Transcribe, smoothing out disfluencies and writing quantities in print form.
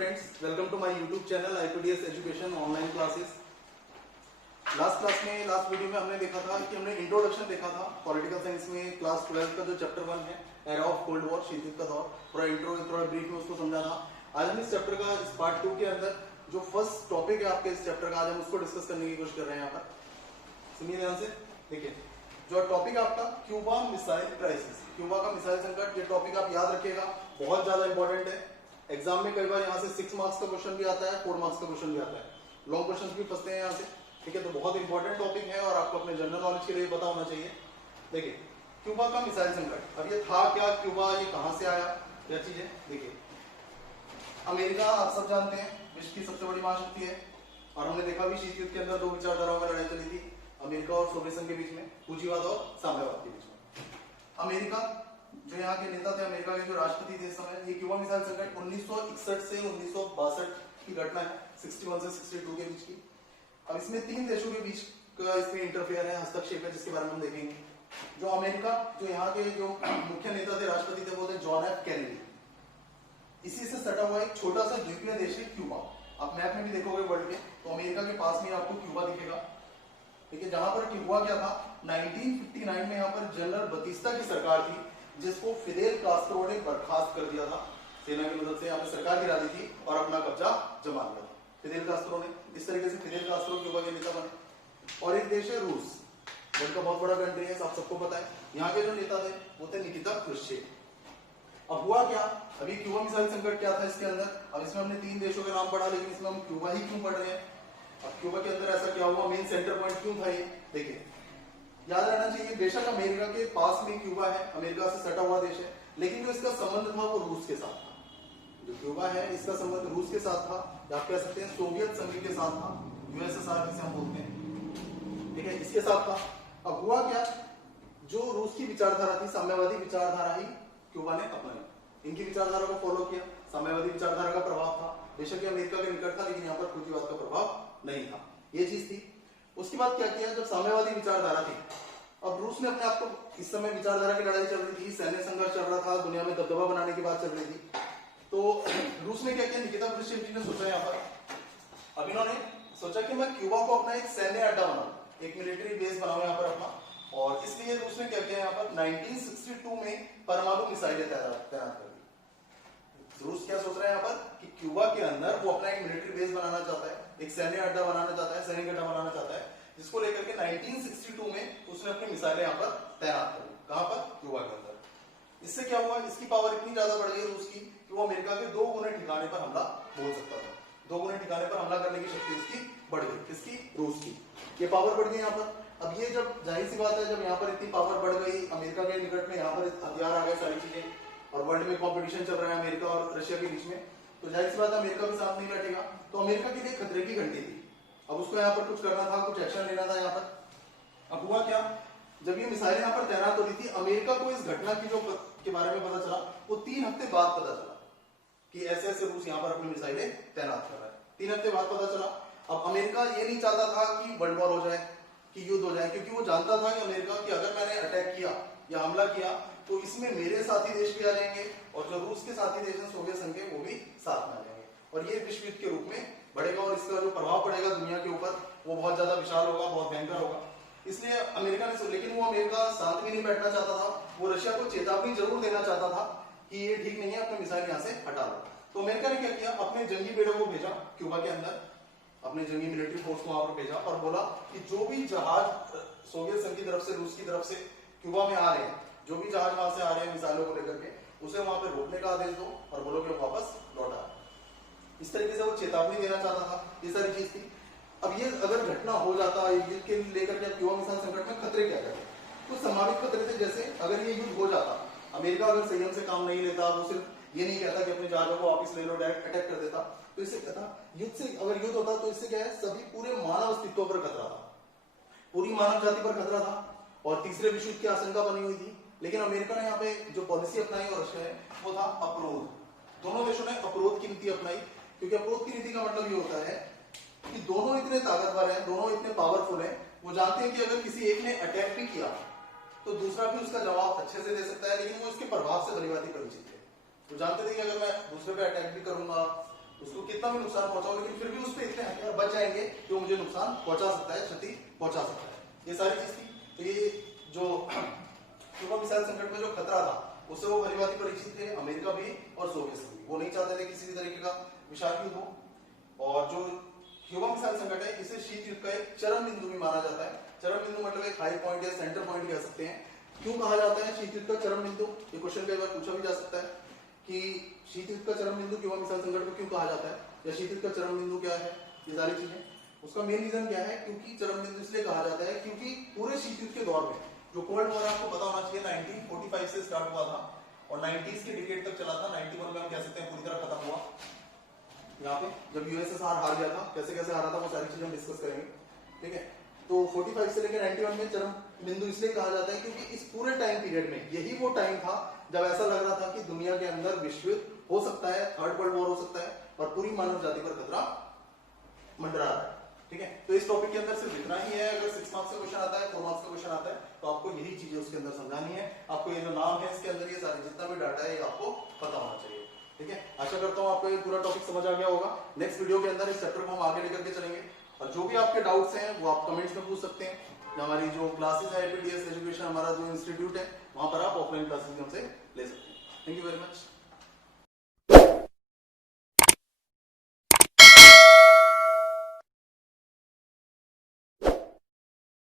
friends, welcome to my YouTube channel IPDS Education online classes. Last video में हमने देखा था कि हमने इंट्रोडक्शन देखा था पॉलिटिकल साइंस में क्लास 12 का जो चैप्टर 1 है एरा ऑफ कोल्ड वॉर, शीत युद्ध का दौर, थोड़ा इंट्रो थोड़ा ब्रीफ में उसको समझा था। आज हम इस चैप्टर का इस पार्ट 2 के अंदर जो फर्स्ट टॉपिक है आपके इस चैप्टर का, आज हम उसको डिस्कस करने की कोशिश कर रहे हैं। यहाँ पर सुनिए ध्यान से, देखिए जो टॉपिक आपका क्यूबा मिसाइल क्राइसिस, क्यूबा का मिसाइल संकट, ये टॉपिक आप याद रखिएगा, बहुत ज्यादा इंपॉर्टेंट है। एग्जाम में कई बार यहाँ से 6 मार्क्स का क्वेश्चन भी आता है, 4 मार्क्स का क्वेश्चन भी आता है, लॉन्ग क्वेश्चन भी फंसते हैं यहाँ से, ठीक है। तो बहुत इंपॉर्टेंट टॉपिक है और आपको अपने जनरल नॉलेज के लिए पता होना चाहिए। देखिए क्यूबा का मिसाइल संकट, अब ये था क्या क्यूबा, ये कहां से आया, क्या चीज है। देखिए अमेरिका आप सब जानते हैं विश्व की सबसे बड़ी महाशक्ति है और हमने देखा भी शीत युद्ध के अंदर 2 विचारधाराओं में लड़ाई चली थी, अमेरिका और सोवियत संघ के बीच में, पूंजीवाद और साम्यवाद के बीच में। अमेरिका जो यहाँ के नेता थे, अमेरिका के जो राष्ट्रपति थे इस समय, ये क्यूबा मिसाइल संकट 1961 से 1962 की घटना है, 61 से 62 के बीच की। अब इसमें 3 देशों के बीच का इसमें इंटरफेयर है, हस्तक्षेप है, जिसके बारे में हम देखेंगे। जो अमेरिका, जो यहाँ के जो मुख्य नेता थे, राष्ट्रपति थे, वो थे जॉन एफ कैनेडी। इसी से सटा हुआ एक छोटा सा द्वीपीय देश है क्यूबा। आप मैप में भी देखोगे वर्ल्ड के, तो अमेरिका के पास में आपको क्यूबा दिखेगा, ठीक है। जहां पर क्यूबा क्या था, 1959 में यहाँ पर जनरल बतिस्ता की सरकार थी, जिसको फिदेल कास्ट्रो ने बर्खास्त कर दिया था, सेना की मदद से यहाँ पे सरकार गिरा दी थी और अपना कब्जा जमा लिया था फिदेल कास्ट्रो ने। इस तरीके से फिदेल कास्ट्रो क्यूबा के नेता बने। और एक देश है रूस, वर्ल्ड का बहुत बड़ा कंट्री है, आप सबको पता है। यहाँ के जो नेता थे वो थे निकिता क्रुश्चेव। अब हुआ क्या, अभी क्यूबा मिसाइल संकट क्या था इसके अंदर, अब इसमें हमने 3 देशों के नाम पढ़ा, लेकिन इसमें हम क्यूबा ही क्यों पढ़ रहे हैं। अब क्यूबा के अंदर ऐसा क्या हुआ, मेन सेंटर पॉइंट क्यों था ये, देखिए याद रहना चाहिए। बेशक अमेरिका के पास में क्यूबा है, अमेरिका से सटा हुआ देश है, लेकिन जो इसका संबंध था वो रूस के साथ था। जो क्यूबा है इसका संबंध रूस के साथ था, या आप कह सकते हैं सोवियत संघ के साथ था, यूएसएसआर जिसे हम बोलते हैं, ठीक है, इसके साथ था। अब हुआ क्या, जो रूस की विचारधारा थी, साम्यवादी विचारधारा ही क्यूबा ने अपनाई, इनकी विचारधारा को फॉलो किया। साम्यवादी विचारधारा का प्रभाव था, बेशक ये अमेरिका के निकट था, लेकिन यहाँ पर पूंजीवाद का प्रभाव नहीं था, ये चीज थी। उसके बाद क्या किया, जब साम्यवादी विचारधारा थी, अब रूस ने अपने आप को, इस समय विचारधारा की लड़ाई चल रही थी, सैन्य संघर्ष चल रहा था, दुनिया में दबदबा बनाने की बात चल रही थी। तो रूस ने क्या किया, निकिता क्रुश्चेव जी ने सोचा यहाँ पर, अब इन्होंने सोचा कि मैं क्यूबा को अपना एक सैन्य अड्डा बनाऊं, एक मिलिट्री बेस बनाऊं यहाँ पर अपना। और इसलिए रूस ने क्या किया, यहाँ पर 1962 में परमाणु मिसाइलें तैनात कर दी। रूस क्या सोच रहा है यहाँ पर कि क्यूबा के अंदर वो अपना एक मिलिट्री बेस बनाना चाहता है, एक सैन्य अड्डा बनाना चाहता है, सैनिक अड्डा बनाना चाहता है, जिसको लेकर के 1962 में उसने अपनी मिसाइलें यहाँ पर तैनात कर दी। कहां पर, क्यूबा के अंदर। इससे क्या हुआ, इसकी पावर इतनी ज्यादा बढ़ गई रूस की कि वो अमेरिका के 2 गुने ठिकाने पर हमला बोल सकता था, 2 गुने ठिकाने पर हमला करने की शक्ति उसकी बढ़ गई, किसकी, रूस की। ये पावर बढ़ गई यहाँ पर। अब ये जब जाहिर सी बात है, जब यहाँ पर इतनी पावर बढ़ गई, अमेरिका के निकट में यहाँ पर हथियार आ गए, सारी चीजें, और वर्ल्ड में कॉम्पिटिशन चल रहा है अमेरिका और रशिया के बीच में, तो जाहिर सी बात है अमेरिका भी साथ नहीं बैठेगा। तो अमेरिका के लिए खतरे की घंटी थी, अब उसको यहाँ पर कुछ करना था, कुछ एक्शन लेना था यहाँ पर। अब हुआ क्या, जब ये मिसाइलें यहाँ पर तैनात हो रही थी, अमेरिका को इस घटना की जो के बारे में पता चला, वो 3 हफ्ते बाद पता चला कि ऐसे ऐसे रूस यहाँ पर अपनी मिसाइलें तैनात कर रहा है। 3 हफ्ते बाद पता चला। अब अमेरिका ये नहीं चाहता था कि वर्ल्ड वॉर हो जाए, कि युद्ध हो जाए, क्योंकि वो जानता था कि अमेरिका कि अगर मैंने अटैक किया या हमला किया तो इसमें मेरे साथी देश भी आ जाएंगे और जो रूस के साथी देश हैं सोवियत संघ के, वो भी साथ में आ जाएंगे और ये विश्व युद्ध के रूप में बढ़ेगा और इसका जो प्रभाव पड़ेगा दुनिया के ऊपर वो बहुत ज्यादा विशाल होगा, बहुत भयंकर होगा। इसलिए अमेरिका ने, लेकिन वो अमेरिका शांत भी नहीं बैठना चाहता था, वो रशिया को चेतावनी जरूर देना चाहता था कि ये ठीक नहीं है, अपने मिसाइल यहाँ से हटा लो। तो अमेरिका ने क्या किया, अपने जंगी बेड़ों को भेजा क्यूबा के अंदर, अपने जंगी मिलिट्री फोर्स को वहां पर भेजा और बोला कि जो भी जहाज सोवियत संघ की तरफ से, रूस की तरफ से क्यूबा में आ रहे हैं, जो भी जहाज वहां से आ रहे हैं मिसाइलों को लेकर के, उसे वहां पर रोकने का आदेश दो और बोलो कि वापस लौटा। इस तरीके से वो चेतावनी देना चाहता था, ये सारी चीज थी। अब ये अगर घटना हो जाता युद्ध के लेकर के, क्यूबा मिसाइल संकट में खतरे क्या थे, कुछ संभावित खतरे थे। जैसे अगर ये युद्ध हो जाता, अमेरिका अगर संयम से काम नहीं लेता, वो सिर्फ ये नहीं कहता कि अपने जहाजों को वापस ले लो, डायरेक्ट अटैक कर देता, तो इससे कहता युद्ध से, अगर युद्ध होता तो इससे क्या है, सभी पूरे मानव अस्तित्व पर खतरा था, पूरी मानव जाति पर खतरा था और तीसरे विश्व युद्ध की आशंका बनी हुई थी। लेकिन अमेरिका ने यहाँ पे जो पॉलिसी अपनाई और रशिया ने, वो था अवरोध। दोनों देशों ने अवरोध की नीति अपनाई, क्योंकि अवरोध की नीति का मतलब ये होता है कि दोनों इतने ताकतवर हैं, दोनों इतने पावरफुल हैं, वो जानते हैं कि अगर किसी एक ने अटैक भी किया तो दूसरा भी उसका जवाब अच्छे से दे सकता है, लेकिन वो इसके प्रभाव से भलीभांति परिचित है। वो जानते थे कि अगर मैं दूसरे पे अटैक भी करूंगा उसको कितना भी नुकसान पहुंचाओ, लेकिन फिर भी उस पर इतने हथियार बच जाएंगे कि वो मुझे नुकसान पहुंचा सकता है, क्षति पहुंचा सकता है। ये सारी चीज थी। तो ये जो क्यूबा मिसाइल संकट में जो खतरा था उससे वो भलीभांति परिचित थे, अमेरिका भी और सोवियत संघ भी। वो नहीं चाहते थे किसी भी तरीके का विशाल युद्ध हो। और जो क्यूबा मिसाइल संकट है इसे शीत युद्ध का एक चरम बिंदु भी माना जाता है। चरम बिंदु मतलब एक हाई पॉइंट या सेंटर पॉइंट कह सकते हैं। क्यों कहा जाता है शीत युद्ध का चरम बिंदु? ये क्वेश्चन कई बार पूछा भी जा सकता है कि शीत युद्ध का चरम बिंदु क्यूबा मिसाइल संकट को क्यों कहा जाता है, या शीत युद्ध का चरम बिंदु क्या है, ये सारी चीजें। उसका मेन रीजन क्या है? क्योंकि चरम बिंदु इसलिए कहा जाता है क्योंकि पूरे शीत युद्ध के दौर में जो कोल्ड वॉर आपको पता होना चाहिए 1945 से स्टार्ट हुआ था और 90s के डिकेड तक चला था। 91 में हम कह सकते हैं पूरी तरह खत्म हुआ। यहाँ पे जब यूएसएसआर हार गया था, कैसे कैसे हारा था वो सारी चीजें हम डिस्कस करेंगे, ठीक है। तो 45 से लेकर 91 में चरम बिंदु इसलिए कहा जाता है क्योंकि इस पूरे टाइम पीरियड में यही वो टाइम था जब ऐसा लग रहा था कि दुनिया के अंदर विश्व युद्ध हो सकता है, थर्ड वर्ल्ड वॉर हो सकता है और पूरी मानव जाति पर खतरा मंडरा रहा है, ठीक है। तो इस टॉपिक के अंदर सिर्फ इतना ही है। अगर 6 मार्क्स का क्वेश्चन आता है, 4 मार्क्स का क्वेश्चन आता है, तो आपको यही चीजें उसके अंदर समझानी है। आपको ये जो नाम है इसके अंदर ये सारे जितना भी डाटा है ये आपको पता होना चाहिए, ठीक है। आशा करता हूँ आपको ये पूरा टॉपिक समझ आ गया होगा। नेक्स्ट वीडियो के अंदर इस चैप्टर को हम आगे लेकर के चलेंगे और जो भी आपके डाउट्स हैं वो आप कमेंट्स में पूछ सकते हैं। हमारी जो क्लासेस है IPDS एजुकेशन, हमारा जो इंस्टीट्यूट है, वहां पर आप ऑफलाइन क्लासेस हमसे ले सकते हैं। Thank you very much.